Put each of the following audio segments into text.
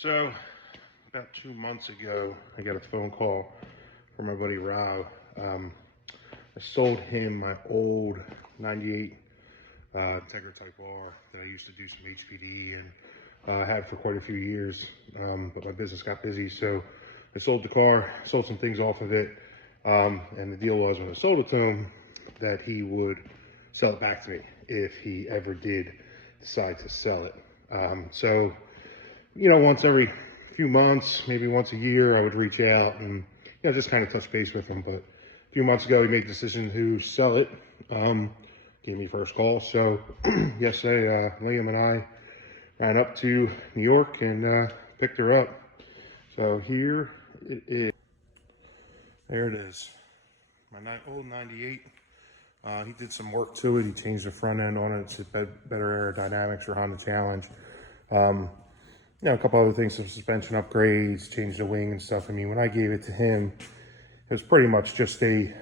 So about 2 months ago, I got a phone call from my buddy Rob. I sold him my old 98 Integra Type R that I used to do some HPD and had for quite a few years, but my business got busy, so I sold the car, sold some things off of it, and the deal was when I sold it to him that he would sell it back to me if he ever did decide to sell it. So, you know, once every few months, maybe once a year, I would reach out and, you know, just kind of touch base with him. But a few months ago, he made the decision to sell it. Gave me first call. So yesterday, Liam and I ran up to New York and picked her up. So here it is. There it is. My old 98. He did some work to it. He changed the front end on it. It's better aerodynamics for Honda Challenge. You know, a couple other things, some suspension upgrades, changed the wing and stuff. I mean, when I gave it to him, it was pretty much just a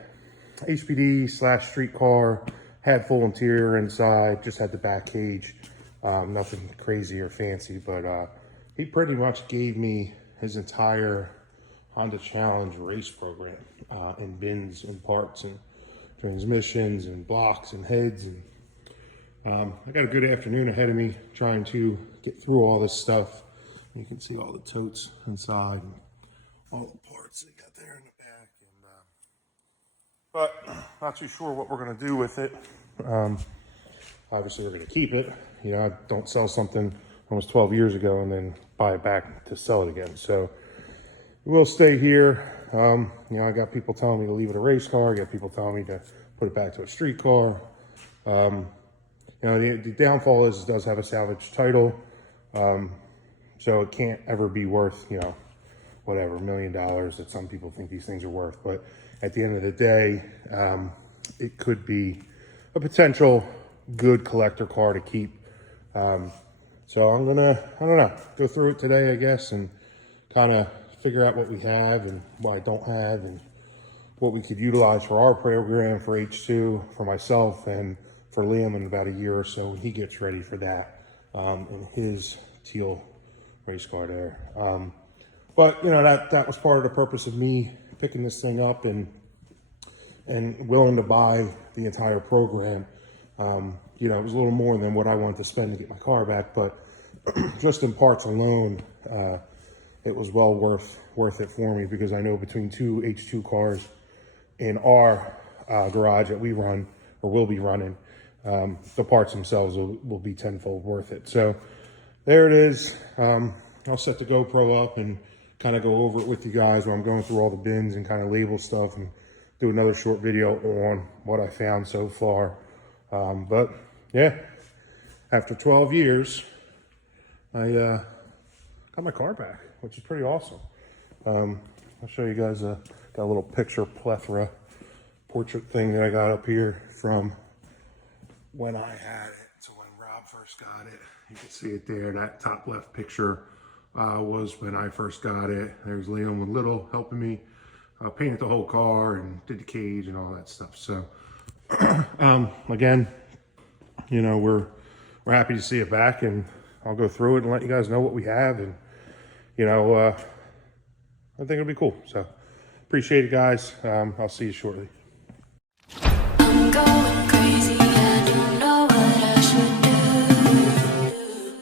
HPD / street car, had full interior inside, just had the back cage, nothing crazy or fancy, but he pretty much gave me his entire Honda Challenge race program, in bins and parts and transmissions and blocks and heads. And I got a good afternoon ahead of me trying to get through all this stuff. You can see all the totes inside and all the parts they got there in the back. And but not too sure what we're going to do with it. Obviously, we're going to keep it. You know, I don't sell something almost 12 years ago and then buy it back to sell it again. So we'll stay here. You know, I got people telling me to leave it a race car. I got people telling me to put it back to a street car. You know, the downfall is it does have a salvage title. So it can't ever be worth, you know, whatever, $1 million that some people think these things are worth. But at the end of the day, it could be a potential good collector car to keep. So I'm gonna, I don't know, go through it today, I guess, and kind of figure out what we have and what I don't have and what we could utilize for our program for H2, for myself, and for Liam in about a year or so when he gets ready for that, in his teal race car there. But you know, that was part of the purpose of me picking this thing up and willing to buy the entire program. You know, it was a little more than what I wanted to spend to get my car back, but just in parts alone, it was well worth it for me, because I know between two H2 cars in our garage that we run or will be running, the parts themselves will be tenfold worth it. So there it is. I'll set the GoPro up and kind of go over it with you guys while I'm going through all the bins and kind of label stuff and do another short video on what I found so far. But yeah, after 12 years, I got my car back, which is pretty awesome. I'll show you guys got a little picture plethora portrait thing that I got up here from when I had it to when Rob first got it. You can see it there. That top left picture was when I first got it. There's Liam with Little helping me painted the whole car and did the cage and all that stuff. So again, you know, we're happy to see it back, and I'll go through it and let you guys know what we have. And you know, I think it'll be cool. So appreciate it, guys. I'll see you shortly. I'm going crazy, I don't know what I should do.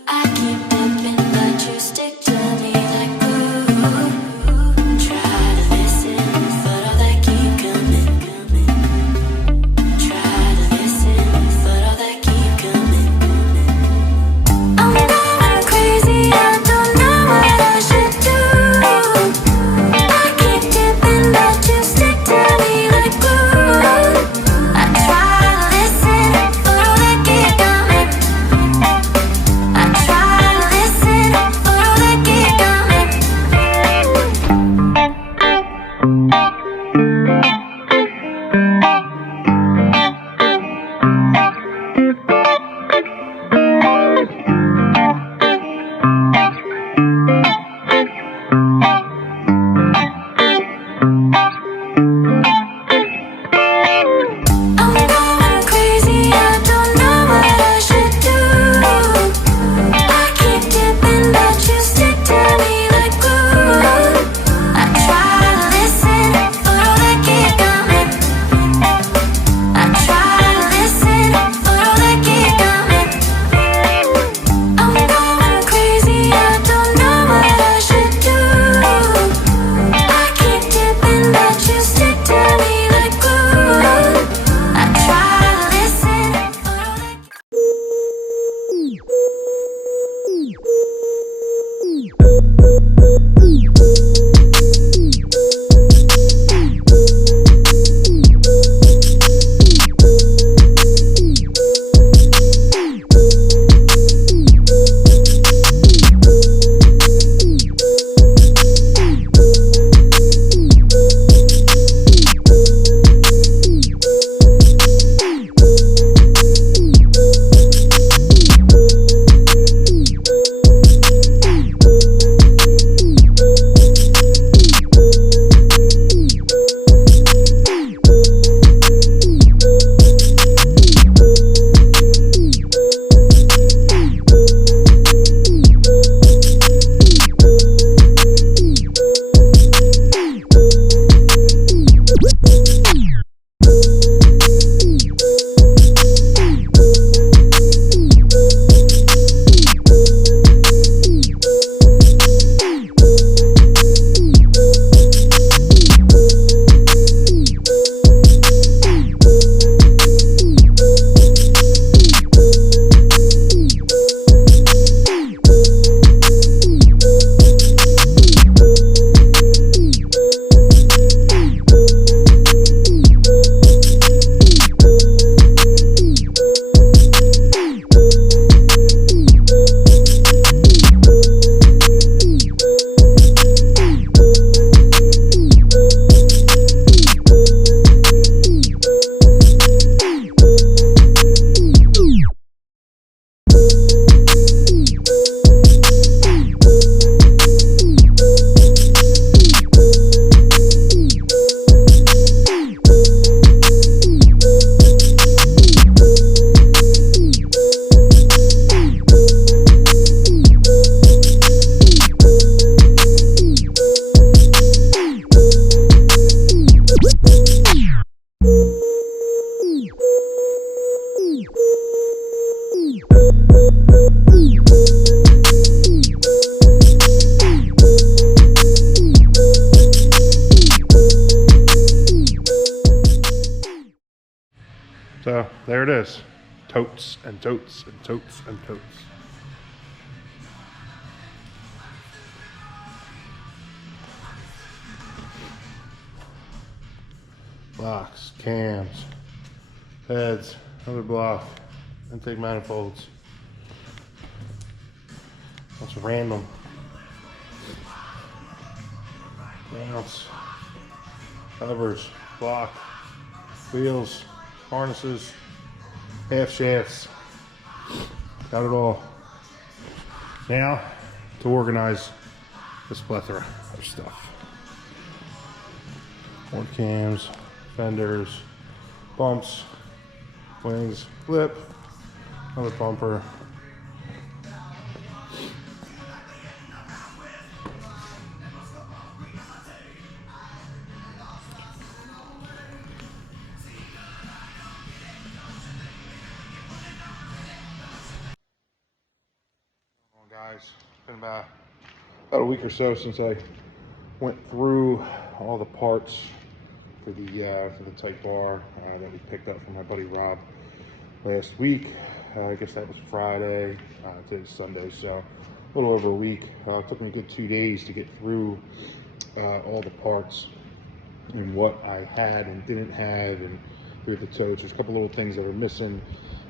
I keep dipping, but you stick to me like glue. Try to listen, but all that keep coming. Try to listen, but all that keep coming. I'm going crazy, I don't know what I should do. I keep dipping, but you stick to me like glue. I try to listen, but all that keep coming. I try to listen, but all that keep coming. I'm going crazy, I don't know what I should do. I keep dipping, but you stick to me So there it is. Totes and totes and totes and totes. Blocks, cams, heads, another block, intake manifolds. That's random. Mounts, covers, block, wheels, harnesses, half shafts. Got it all. Now to organize this plethora of stuff. More cams, fenders, bumps, wings, lip, another bumper. Guys, it's been about a week or so since I went through all the parts for the Type R that we picked up from my buddy Rob last week. I guess that was Friday. Today's Sunday, so a little over a week. It took me a good 2 days to get through all the parts and what I had and didn't have, and through the totes. There's a couple little things that were missing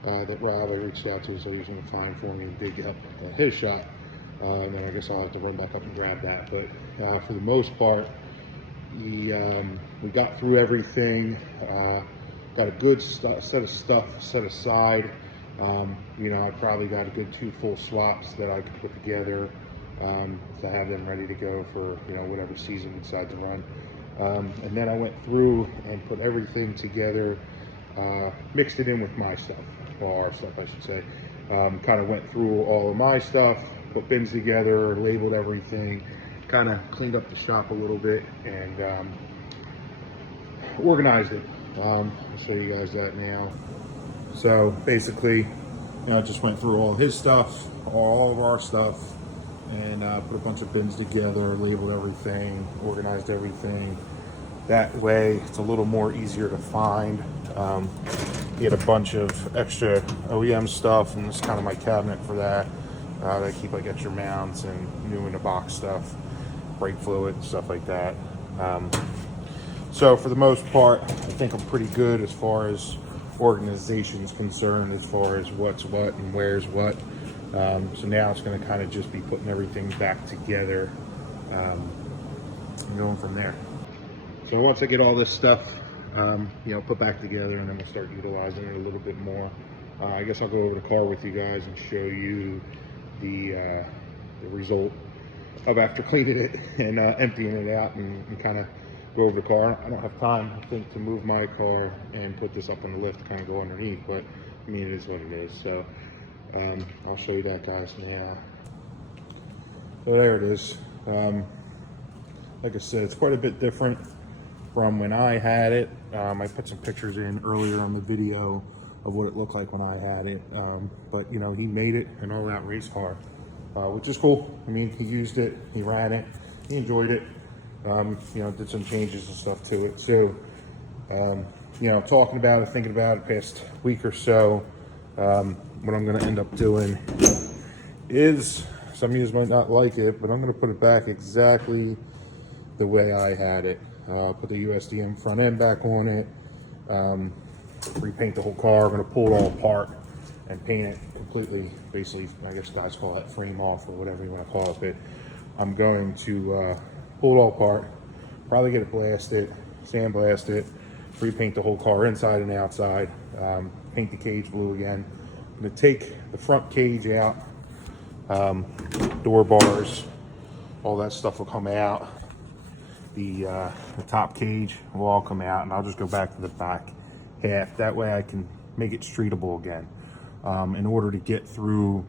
that Rob I reached out to, so he was going to find for me and dig up at his shop. And then I guess I'll have to run back up and grab that. But for the most part, we got through everything. Got a good set of stuff set aside. You know, I probably got a good 2 full swaps that I could put together to have them ready to go for, you know, whatever season we decide to run. And then I went through and put everything together, mixed it in with my stuff, or our stuff I should say. Kind of went through all of my stuff, put bins together, labeled everything, kind of cleaned up the shop a little bit, and organized it. I'll show you guys that now. So basically, you know, I just went through all his stuff, all of our stuff, and put a bunch of bins together, labeled everything, organized everything. That way it's a little more easier to find. Get a bunch of extra OEM stuff, and it's kind of my cabinet for that. I keep like extra mounts and new in the box stuff, brake fluid and stuff like that. So for the most part, I think I'm pretty good as far as organization is concerned, as far as what's what and where's what. So now it's going to kind of just be putting everything back together and going from there. So once I get all this stuff, you know, put back together, and then we'll start utilizing it a little bit more. I guess I'll go over the car with you guys and show you the result of after cleaning it and emptying it out, and kind of go over the car. I don't have time, I think, to move my car and put this up on the lift to kind of go underneath, but I mean, it is what it is. So I'll show you that, guys, now. So there it is. Like I said, it's quite a bit different from when I had it. I put some pictures in earlier on the video of what it looked like when I had it. But you know, he made it an all-out race car, which is cool. I mean, he used it, he ran it, he enjoyed it. You know, did some changes and stuff to it. So, you know, talking about it, thinking about it past week or so, what I'm going to end up doing is, some of you might not like it, but I'm going to put it back exactly the way I had it. Put the USDM front end back on it, repaint the whole car. I'm going to pull it all apart and paint it completely, basically, I guess guys call that frame off or whatever you want to call it, but I'm going to pull it all apart, probably get it blasted, sandblast it, repaint the whole car inside and outside, paint the cage blue again. I'm going to take the front cage out, door bars, all that stuff will come out. The top cage will all come out, and I'll just go back to the back half. That way I can make it streetable again. In order to get through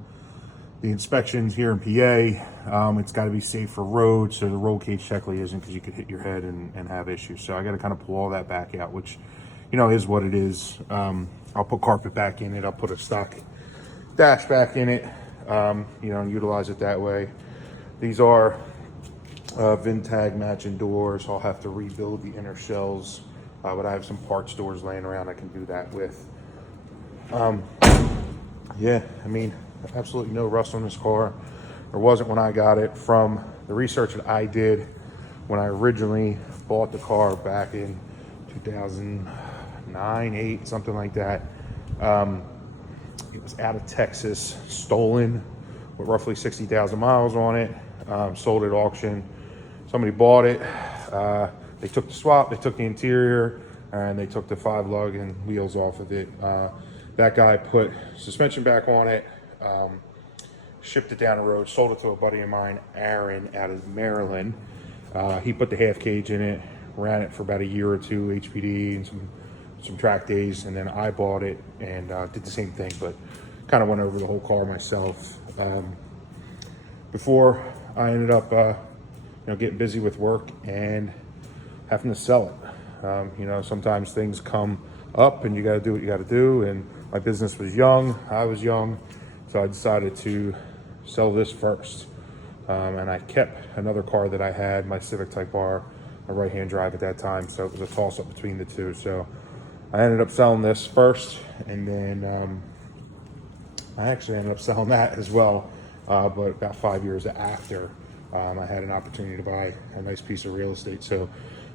the inspections here in PA, it's got to be safe for road, so the roll cage technically isn't, because you could hit your head and have issues. So I got to kind of pull all that back out, which, you know, is what it is. I'll put carpet back in it. I'll put a stock dash back in it, you know, and utilize it that way. These are VinTag matching doors. I'll have to rebuild the inner shells, but I have some parts doors laying around I can do that with. Yeah, I mean, absolutely no rust on this car. There wasn't when I got it. From the research that I did when I originally bought the car back in 2009, 8, something like that. It was out of Texas, stolen with roughly 60,000 miles on it. Sold at auction. Somebody bought it. They took the swap, they took the interior, and they took the 5 lug and wheels off of it. That guy put suspension back on it, shipped it down the road, sold it to a buddy of mine, Aaron, out of Maryland. He put the half cage in it, ran it for about a year or two, HPD and some track days, and then I bought it and did the same thing, but kind of went over the whole car myself. Before I ended up getting busy with work and having to sell it. Sometimes things come up and you got to do what you got to do. And my business was young, I was young, so I decided to sell this first. And I kept another car that I had, my Civic Type R, a right-hand drive at that time, so it was a toss-up between the two. So I ended up selling this first, and then I actually ended up selling that as well. But about 5 years after, I had an opportunity to buy a nice piece of real estate. So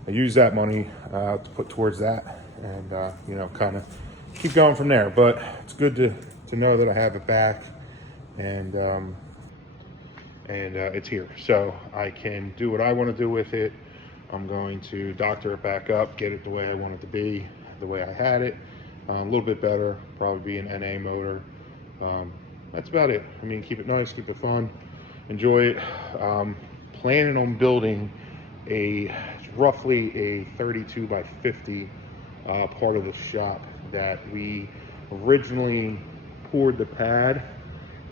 I used that money to put towards that, and kind of keep going from there. But it's good to know that I have it back, and it's here, so I can do what I want to do with it. I'm going to doctor it back up, get it the way I want it to be, the way I had it, a little bit better, probably be an NA motor. That's about it. I mean, keep it nice, keep it fun, enjoy it. Planning on building roughly a 32 by 50 part of the shop that we originally poured the pad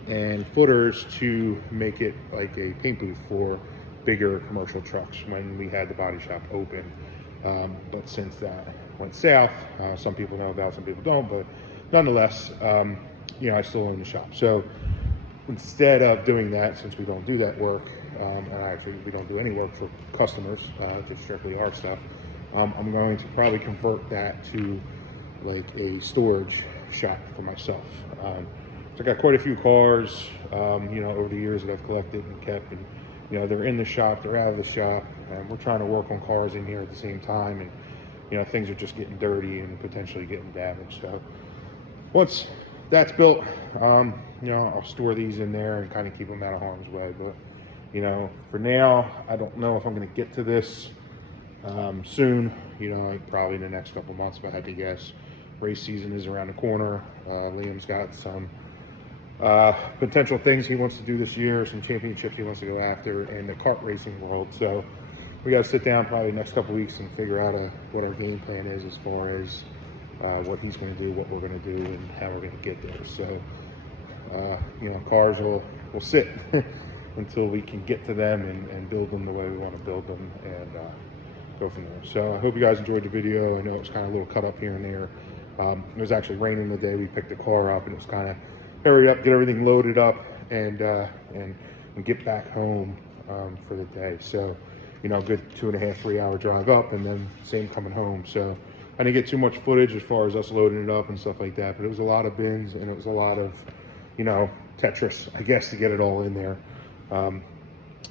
and footers to make it like a paint booth for bigger commercial trucks when we had the body shop open. But since that went south, some people know about, some people don't, but nonetheless, I still own the shop. So instead of doing that, since we don't do that work, and actually we don't do any work for customers, just strictly our stuff, I'm going to probably convert that to like a storage shack for myself. So I got quite a few cars, over the years that I've collected and kept, and they're in the shop, they're out of the shop, and we're trying to work on cars in here at the same time, and things are just getting dirty and potentially getting damaged. So once that's built, I'll store these in there and kind of keep them out of harm's way. But for now, I don't know if I'm going to get to this soon. Like probably in the next couple months, if I had to guess. Race season is around the corner. Liam's got some potential things he wants to do this year, some championships he wants to go after in the kart racing world. So we got to sit down probably the next couple weeks and figure out what our game plan is as far as what he's going to do, what we're going to do, and how we're going to get there. So cars will sit until we can get to them and build them the way we want to build them, and go from there. So I hope you guys enjoyed the video. I know it was kind of a little cut up here and there. It was actually raining the day we picked the car up, and it was kind of hurry up, get everything loaded up, and get back home for the day. So good 2.5, 3 hour drive up, and then same coming home. So I didn't get too much footage as far as us loading it up and stuff like that, but it was a lot of bins, and it was a lot of Tetris, I guess, to get it all in there.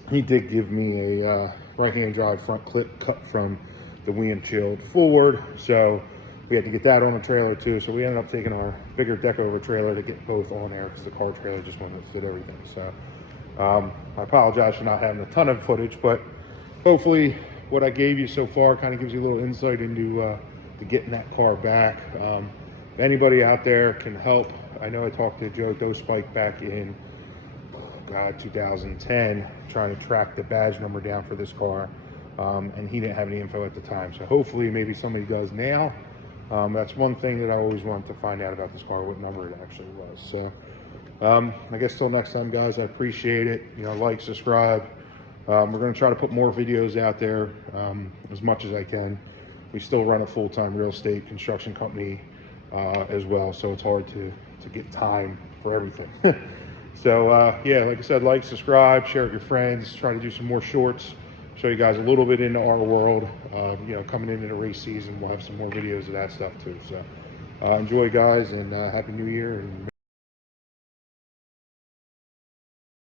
He did give me a right-hand drive front clip cut from the windshield forward, so we had to get that on a trailer too. So we ended up taking our bigger deck over trailer to get both on there, because the car trailer just wouldn't fit everything. So I apologize for not having a ton of footage, but hopefully what I gave you so far kind of gives you a little insight into to getting that car back. If anybody out there can help, I know I talked to Joe Dospike back in 2010, trying to track the badge number down for this car, and he didn't have any info at the time. So hopefully maybe somebody does now. That's one thing that I always wanted to find out about this car, what number it actually was. So I guess till next time, guys, I appreciate it. Like, subscribe. We're going to try to put more videos out there as much as I can. We still run a full-time real estate construction company as well, so it's hard to get time for everything. So yeah, like I said, like, subscribe, share it with your friends, try to do some more shorts, show you guys a little bit into our world. Coming into the race season, we'll have some more videos of that stuff too. So Enjoy, guys, and Happy New Year. And